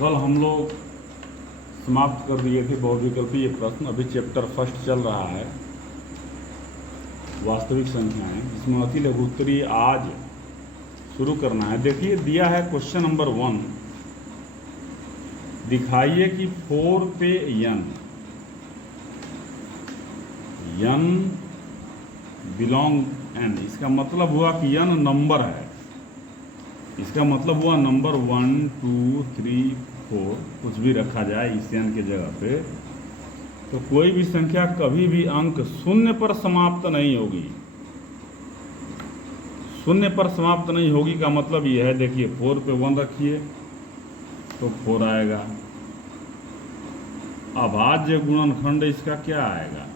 कल हम लोग समाप्त कर दिए थे बहुविकल्पीय प्रश्न। अभी चैप्टर फर्स्ट चल रहा है, वास्तविक संख्याएं, जिसमें अति लघु उत्तरीय आज शुरू करना है। देखिए, दिया है क्वेश्चन नंबर 1, दिखाइए कि 4 पे n बिलोंग n। इसका मतलब हुआ कि n नंबर है। इसका मतलब हुआ नंबर 1 2 3 4 कुछ भी रखा जाए इस n के जगह पे, तो कोई भी संख्या कभी भी अंक शून्य पर समाप्त नहीं होगी। शून्य पर समाप्त नहीं होगी का मतलब यह है, देखिए 4 पे 1 रखिए तो 4 आएगा। अभाज्य गुणनखंड इसका क्या आएगा?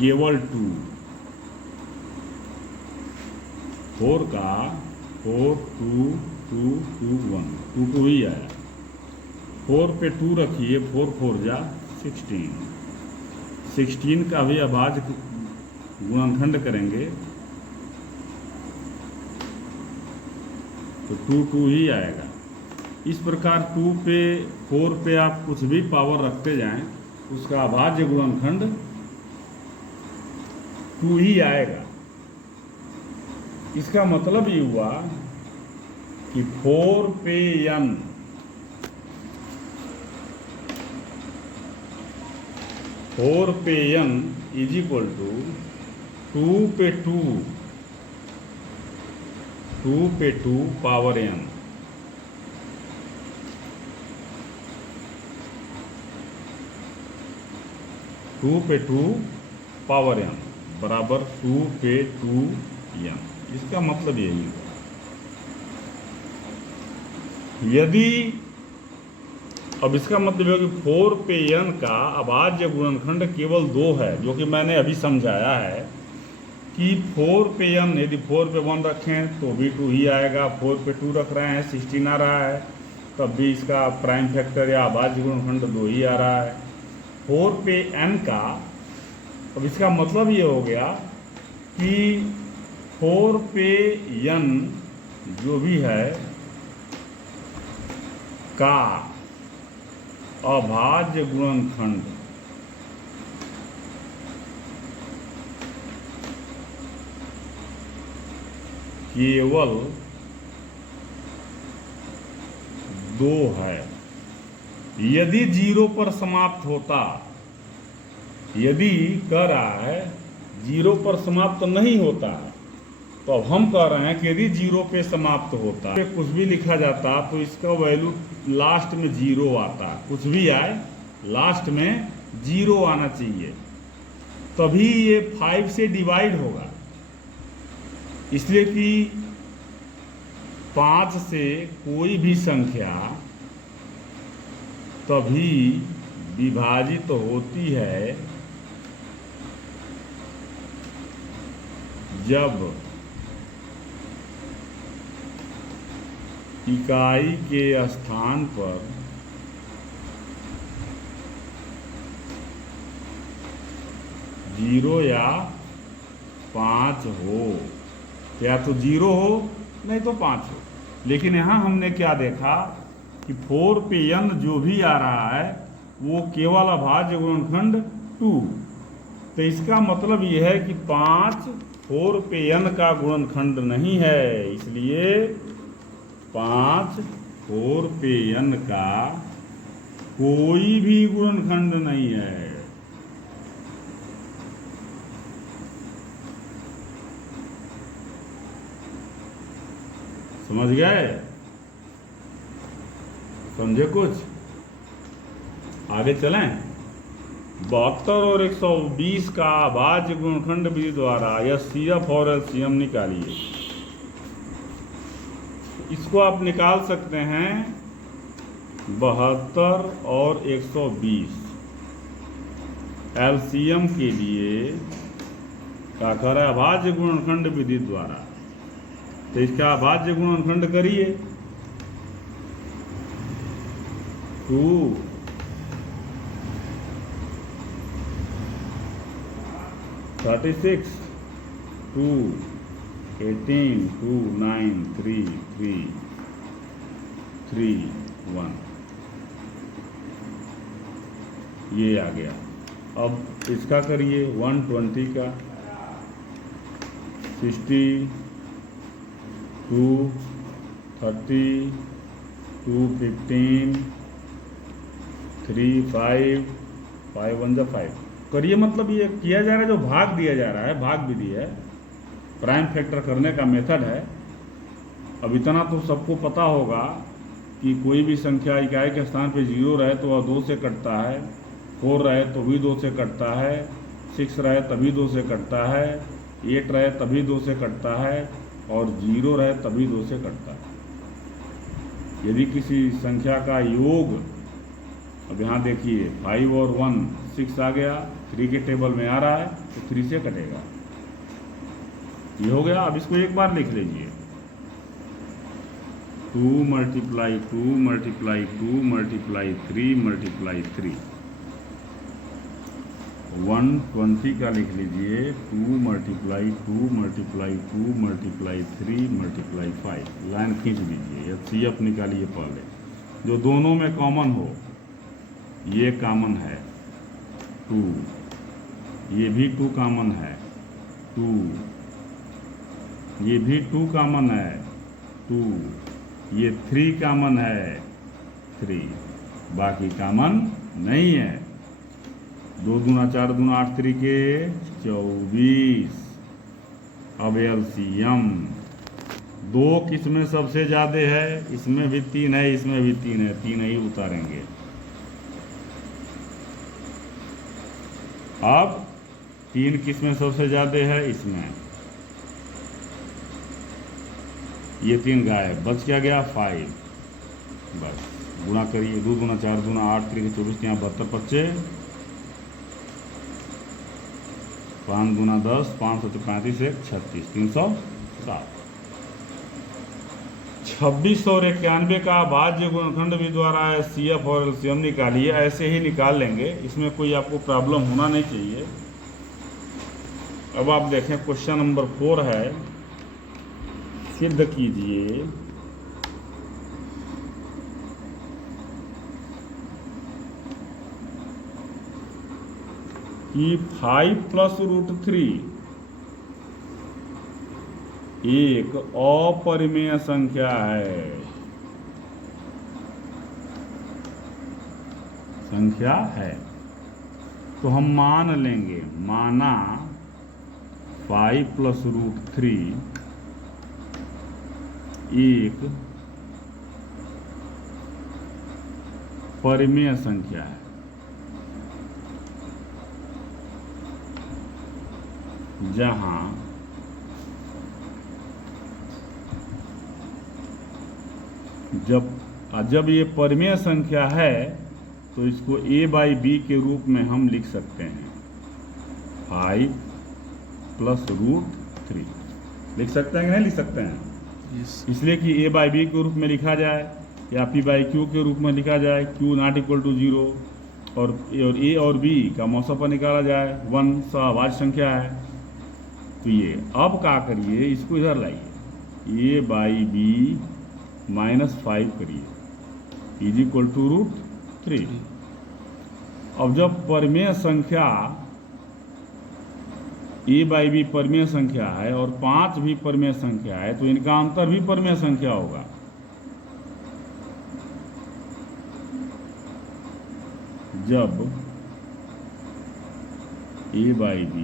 केवल 2। 4 का 4 2 2 2 1 2 ही आया। 4 पे 2 रखिए, 4 4 जा 16। 16 का भी अभाज्य गुणनखंड करेंगे तो 2 2 ही आएगा। इस प्रकार 2 पे 4 पे आप कुछ भी पावर रखते जाएं, उसका अभाज्य गुणनखंड 2 ही आएगा। इसका मतलब ये हुआ कि 4 पे n 4 पे n इज इक्वल टू 2 पे 2 2 पे 2 पावर n। टू पे 2 पावर n बराबर 2 पे 2 n। इसका मतलब यही है। यदि अब इसका मतलब है कि 4 पे n का अभाज्य गुणनखंड केवल 2 है, जो कि मैंने अभी समझाया है कि 4 पे n यदि 4 पे 1 रखें तो भी 2 ही आएगा। 4 पे 2 रख रहे हैं, 16 आ रहा है, तब भी इसका प्राइम फैक्टर या अभाज्य गुणनखंड 2 ही आ रहा है। 4 पे n का, अब इसका मतलब ये हो गया कि 4 पे n जो भी है का अभाज्य गुणनखंड केवल 2 है। यदि 0 पर समाप्त होता, यदि कह रहा है 0 पर समाप्त नहीं होता, तो अब हम कह रहे हैं कि यदि 0 पे समाप्त होता, पे कुछ भी लिखा जाता तो इसका वैल्यू लास्ट में 0 आता। कुछ भी आए लास्ट में 0 आना चाहिए, तभी ये 5 से डिवाइड होगा। इसलिए कि 5 से कोई भी संख्या तभी विभाजित तो होती है जब इकाई के स्थान पर जीरो या 5 हो, या तो 0 हो नहीं तो 5 हो। लेकिन यहाँ हमने क्या देखा कि 4 पे n जो भी आ रहा है वो केवल अभाज्य गुणनखंड 2। तो इसका मतलब यह है कि 5 4 पे n का गुणनखंड नहीं है। इसलिए 5 4 पे n का कोई भी गुणनखंड नहीं है। समझ गए? समझे कुछ? आगे चलें। 72 और 120 का अभाज्य गुणनखंड विधि द्वारा HCF और LCM निकालिए। इसको आप निकाल सकते हैं 72 और 120 LCM के लिए क्या कर रहा है? अभाज्य गुणनखंड विधि द्वारा। तो इसका अभाज्य गुणनखंड करिए। 2 36 2 18 2 9 3 3 3 1 ये आ गया। अब इसका करिए 120 का 60 2 30 2 15 3 5 5 1 5 करिए। मतलब ये किया जा रहा है, जो भाग दिया जा रहा है, भाग विधि है, प्राइम फैक्टर करने का मेथड है। अब इतना तो सबको पता होगा कि कोई भी संख्या इकाई के स्थान पे 0 रहे तो वह 2 से कटता है, 4 रहे तो भी 2 से कटता है, 6 रहे तभी 2 से कटता है, 8 रहे तभी 2 से कटता है, और 0 रहे तभी 2 से कटता है। यदि किसी संख्या का योग, अब यहाँ देखिए 5 और 1 6 आ गया, 3 के टेबल में आ रहा है तो 3 से कटेगा। ये हो गया। अब इसको एक बार लिख लीजिए, 2 मल्टीप्लाई 2 मल्टीप्लाई 2 मल्टीप्लाई 3 मल्टीप्लाई 3 120 का लिख लीजिए, 2 multiply 2 multiply 2 multiply 3 multiply 5। Line खींच दीजिए, HCF निकालिए पहले, जो दोनों में कॉमन हो। ये कॉमन है 2, ये भी 2 कॉमन है 2, ये भी 2 कॉमन है 2, ये 3 कॉमन है 3, बाकी कॉमन नहीं है। 2 दूना 4 दूना 8 3 के 24। अब LCM 2 किसमें सबसे ज्यादा है? इसमें भी 3 है, इसमें भी 3 है, 3 ही उतारेंगे। अब 3 किसमें सबसे ज्यादा है? इसमें। ये 3 गायब, बच क्या गया? 5। बस गुणा करिए, 2 दूना 4 दूना 8 3 के 24, यहाँ 72 25, 5 दूना 10, 5 7 35 1 36, 307। 26 और 91 का भाज्य गुणनखंड भी द्वारा HCF और LCM निकालिए। ऐसे ही निकाल लेंगे, इसमें कोई आपको प्रॉब्लम होना नहीं चाहिए। अब आप देखें, क्वेश्चन नंबर 4 है, सिद्ध कीजिए कि 5 प्लस √3 एक अपरिमेय संख्या है। तो हम मान लेंगे, माना 5 प्लस √3 एक परिमेय संख्या है, जहां जब ये परिमेय संख्या है तो इसको a/b के रूप में हम लिख सकते हैं। 5 प्लस √3 लिख सकते हैं कि नहीं लिख सकते हैं? yes. इसलिए कि a/b के रूप में लिखा जाए या p/q के रूप में लिखा जाए, q ≠ 0, और a और b का मौसम निकाला जाए। 1 सहभाज्य संख्या है। तो ये अब क्या करिए, इसको इधर लाइए, a/b -5 करिए =√3। अब जब परिमेय संख्या a/b परिमेय संख्या है और 5 भी परिमेय संख्या है, तो इनका अंतर भी परिमेय संख्या होगा। जब a/b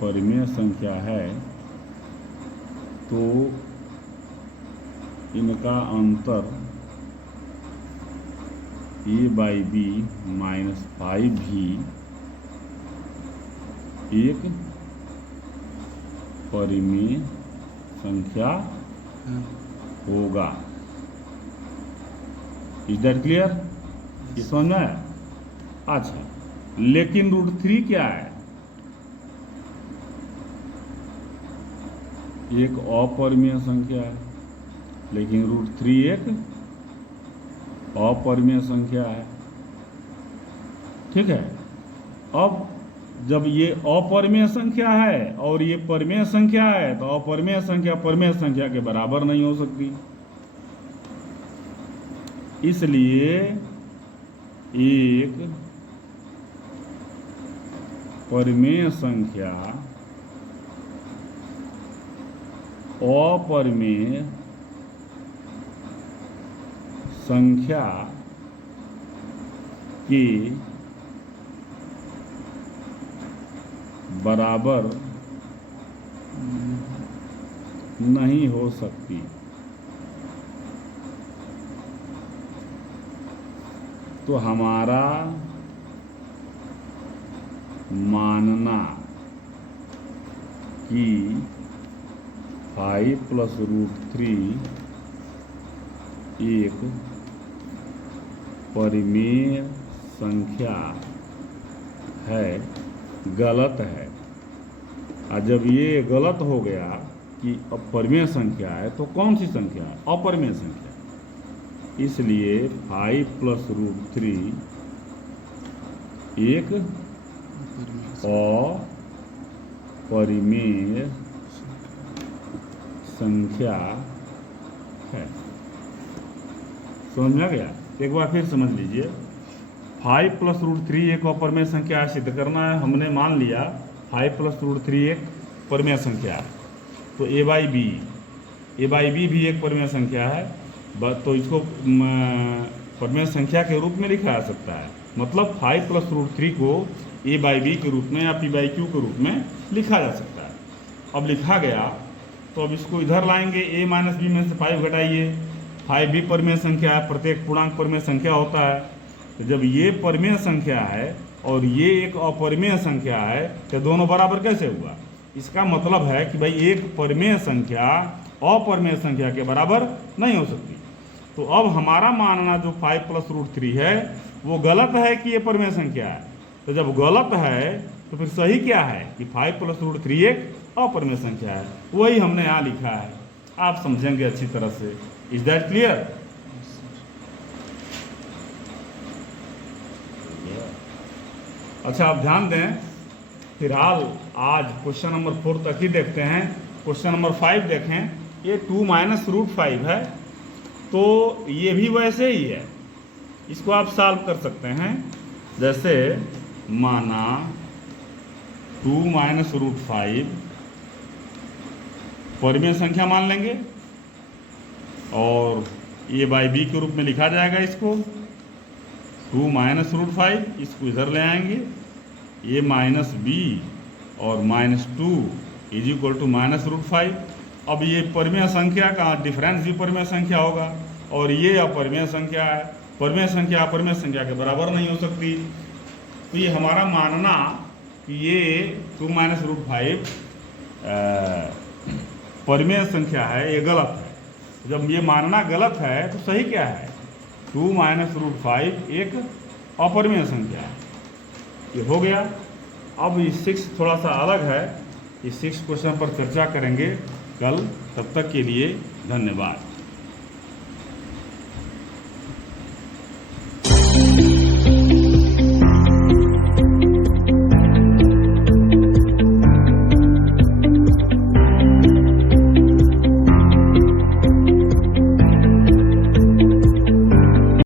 परिमेय संख्या है तो इनका अंतर a/b -5 भी एक परिमेय संख्या होगा। Is that clear? ये समझ में आया? अच्छा, लेकिन √3 क्या है? एक अपरिमेय संख्या है, लेकिन √3 एक अपरिमेय संख्या है। ठीक है। अब जब ये अपरिमेय संख्या है और ये परिमेय संख्या है तो अपरिमेय संख्या परिमेय संख्या के बराबर नहीं हो सकती। इसलिए एक परिमेय संख्या अपरिमेय संख्या के बराबर नहीं हो सकती। तो हमारा मानना कि 5 + √3 एक परिमेय संख्या है गलत है। और जब ये गलत हो गया कि अपरिमेय संख्या है तो कौन सी संख्या है? अपरिमेय संख्या। इसलिए 5 + √3 एक अपरिमेय संख्या है। समझ में आ गया? एक बार फिर समझ लीजिए। 5 + √3 एक अपरिमेय संख्या सिद्ध करना है। हमने मान लिया 5 + √3 एक परिमेय संख्या है, तो a/b भी एक परिमेय संख्या है। तो इसको परिमेय संख्या के रूप में लिखा जा सकता है। मतलब 5 + √3 को a/b के रूप में या p/q के रूप में लिखा जा सकता है। अब लिखा गया तो अब इसको इधर लाएंगे। a - b में से 5 घटाइए। 5 भी परिमेय संख्या है, प्रत्येक पूर्णांक परिमेय संख्या होता है। तो जब ये परिमेय संख्या है और ये एक अपरिमेय संख्या है तो दोनों बराबर कैसे हुआ? इसका मतलब है कि भाई एक परिमेय संख्या अपरिमेय संख्या के बराबर नहीं हो सकती। तो अब हमारा मानना जो 5 + √3 है वो गलत है कि ये परिमेय संख्या है। तो जब गलत है तो फिर सही क्या है कि 5 + √3 एक अपरिमेय संख्या है। वही हमने यहाँ लिखा है, आप समझेंगे अच्छी तरह से। Is that clear? अच्छा, आप ध्यान दें, फिलहाल आज क्वेश्चन नंबर 4 तक ही देखते हैं। क्वेश्चन नंबर 5 देखें। ये 2 - √5 है, तो ये भी वैसे ही है। इसको आप सॉल्व कर सकते हैं। जैसे माना 2 - √5 परिमेय संख्या मान लेंगे और a/b के रूप में लिखा जाएगा इसको। 2 - √5 इसको इधर ले आएंगे। a - b और -2 = -√5। अब ये परिमेय संख्या का डिफरेंस भी परिमेय संख्या होगा और ये अपरिमेय संख्या है। परिमेय संख्या अपरिमेय संख्या के बराबर नहीं हो सकती। तो ये हमारा मानना कि ये 2 - √5 परिमेय संख्या है, ये गलत है। जब ये मानना गलत है तो सही क्या है? 2 - √5 एक अपरिमेय संख्या है। ये हो गया। अब ये 6 थोड़ा सा अलग है। इस 6 क्वेश्चन पर चर्चा करेंगे कल। तब तक के लिए धन्यवाद।